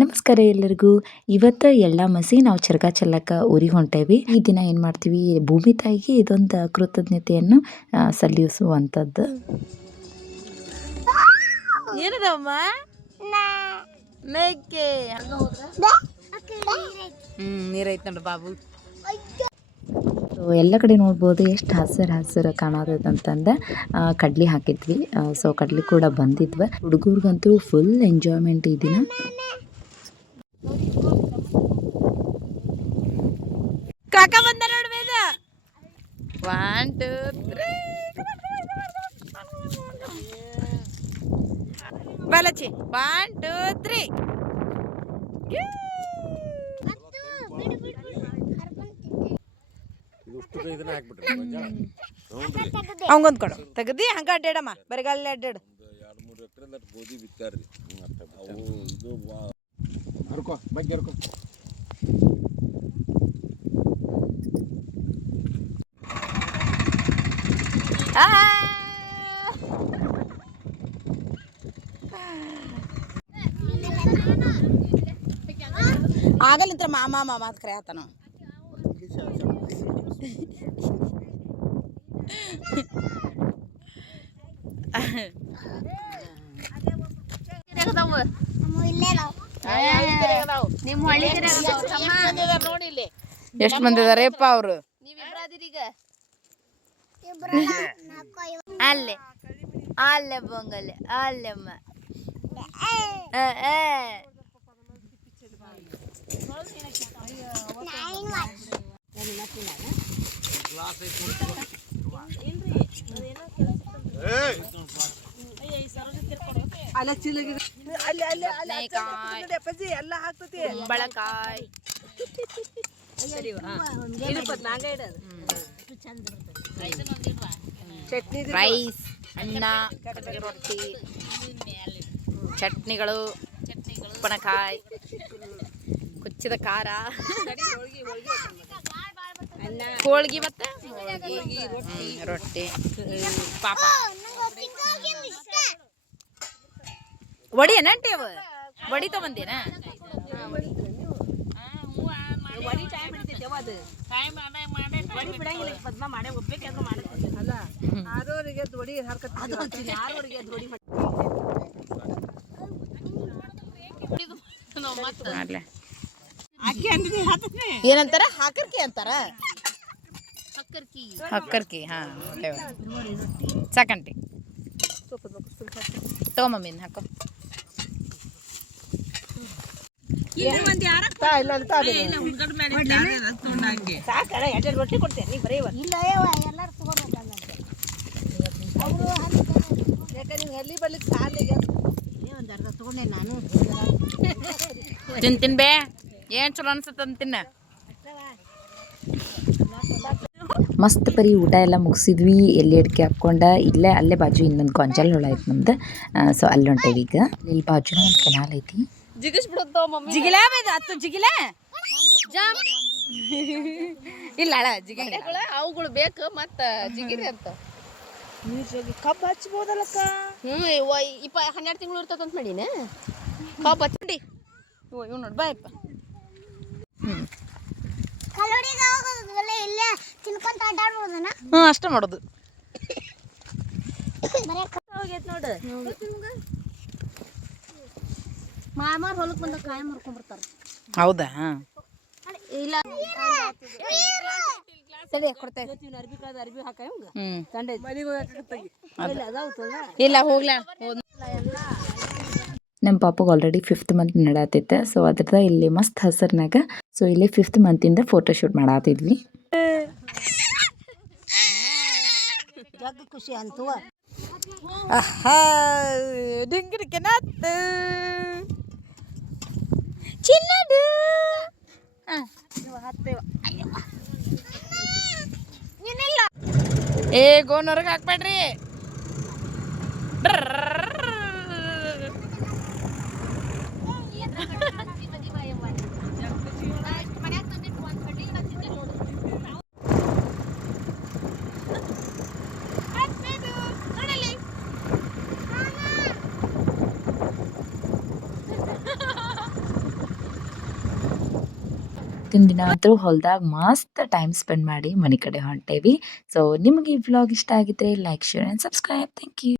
ನಮಸ್ಕಾರ ಎಲ್ಲರಿಗೂ. ಇವತ್ತು ಎಲ್ಲ ಮಸಿ ನಾವು ಚರಗ ಚೆಲ್ಲಕ್ಕೆ ಊರಿಗೆ ಹೊಂಟೇವಿ. ಈ ದಿನ ಏನು ಮಾಡ್ತೀವಿ, ಭೂಮಿ ತಾಯಿಗೆ ಇದೊಂದು ಕೃತಜ್ಞತೆಯನ್ನು ಸಲ್ಲಿಸುವಂಥದ್ದು. ಏನದಮ್ಮ ಮೇಕೆ ನೀರೈತ್ ನೋಡು ಬಾಬು. ಎಲ್ಲ ಕಡೆ ನೋಡ್ಬೋದು ಎಷ್ಟು ಹಸಿರು ಕಾಣೋದಂತಂದು ಕಡ್ಲಿ ಹಾಕಿದ್ವಿ. ಸೊ ಕಡ್ಲಿ ಕೂಡ ಬಂದಿದ್ವಿ. ಹುಡುಗರಿಗಂತೂ ಫುಲ್ ಎಂಜಾಯ್ಮೆಂಟ್ ಈ ದಿನ. ಕಾಕ ಬಂದ ನೋಡ್ಬೇದ. 1 2 3 ಬಾಲಚಿ 1 2 3 ಅವಂಗೊಂದು ಕೊಡು ತೆಗದಿ ಹಂಗ ಅಡ್ಡಾಡಮ್ಮ ಬರಿಗಾಲ ಅಡ್ಡಾಡು. ಆಗಲಿಂತ್ರ ಮಾಮ ಮಾಮ ಅಂತ ಕರೆ ಆತನ. ಎಷ್ಟು ಮಂದಿ ಇದಾರೆಪ್ಪ ಅವರು? ಅಲ್ಲೇ ಅಲ್ಲೇ ಬೊಂಗಲೆ ಅಲ್ಲೆಮ್ಮ ಕುಂಬಳಕಾಯಿ ರೈಸ್, ಅನ್ನ, ರೊಟ್ಟಿ, ಚಟ್ನಿಗಳು, ಉಪ್ಪನಕಾಯಿ, ಕುಚ್ಚಿದ ಖಾರ, ಹೋಳ್ಗಿ ಮತ್ತೆ ರೊಟ್ಟಿ. ಪಾಪ ಒಡಿಯನ ಅಂಟಿ ಅವ ಒಡಿ ತಗೊಂಡೇನ? ಏನಂತಾರ? ಹಾಕರ್ಕಿ ಅಂತಾರ. ಹಕ್ಕರ್ಕಿ. ಹಾ ಸಾಕಂಟಿ ತಗೊಂಬಮ್ಮಿ ಹಾಕೋ. ರೊಟ್ಟಿ ಕೊಡ್ತೇನೆ ತಿನ್ ಬೇ. ಏನ್ ಚಲೋ ಅನ್ಸತ್ತ ತಿನ್ನ. ಮಸ್ತ್ ಪರಿ ಊಟ ಎಲ್ಲ ಮುಗಿಸಿದ್ವಿ. ಎಲ್ಲಿ ಅಡಿಕೆ ಹಾಕ್ಕೊಂಡ ಅಲ್ಲೇ ಬಾಜು ಇನ್ನೊಂದು ಗೊಂಜಾಲ್ ಹೊಳ ಐತಿ ನಮ್ದು. ಸೊ ಅಲ್ಲಿ ಹೊಂಟೇವಿ ಈಗ. ಇಲ್ಲಿ ಬಾಜು ಒಂದು ಕೆನಾಲ್ ಐತಿ. ಇಲ್ಲ ಅವುಗಳು ಬೇಕು ಮತ್ತ ಜಿಗಿರಿ ಅಂತ ಕಬ್ಬು ಹಚ್ಬೋದಲ್ಲಕ್ಕ. 12 ತಿಂಗಳು ಇರ್ತದಂತ ಮಾಡಿನ ಕಬ್ಬು ಹಚ್ಚಿ ಇವ್ ನೋಡಿ ಬಾಯಪ್ಪ. ಅಷ್ಟ ಮಾಡೋದು. ಮಾಮಾರ್ ಹೊಲಕ್ ಬಂದ ಕಾಯಿ ಮಾರ್ಕೊಂಡ್ಬರ್ತಾರ. ಹೌದಾ? ಇಲ್ಲ ಇಲ್ಲ ಹೋಗ್ಲಾ. ನಮ್ಮ ಪಾಪಗೆ ಆಲ್ರೆಡಿ 5th ಮಂತ್ ನಡಾತೈತೆ. ಸೊ ಅದ್ರದ ಇಲ್ಲಿ ಮಸ್ತ್ ಹಸರ್ನಾಗ. ಸೊ ಇಲ್ಲಿ 5th ಮಂತಿಂದ ಫೋಟೋ ಶೂಟ್ ಮಾಡಾತಿದ್ವಿ. ಖುಷಿ ಅಂತೂ ಡಿಂಗಿರಿಕೆನಾತ್ ಚಿನ್ನಡು ಏ ಗೋನವ್ರಿಗೆ ಹಾಕ್ಬೇಡ್ರಿ. ಇವತ್ತಿನ ದಿನ ಅಂತೂ ಹೊಲದಾಗ ಮಸ್ತ್ ಟೈಮ್ ಸ್ಪೆಂಡ್ ಮಾಡಿ ಮನೆ ಕಡೆ ಹೊಂಟೇವಿ. ಸೊ ನಿಮ್ಗೆ ಈ ವ್ಲಾಗ್ ಇಷ್ಟ ಆಗಿದ್ರೆ like share and subscribe. Thank you.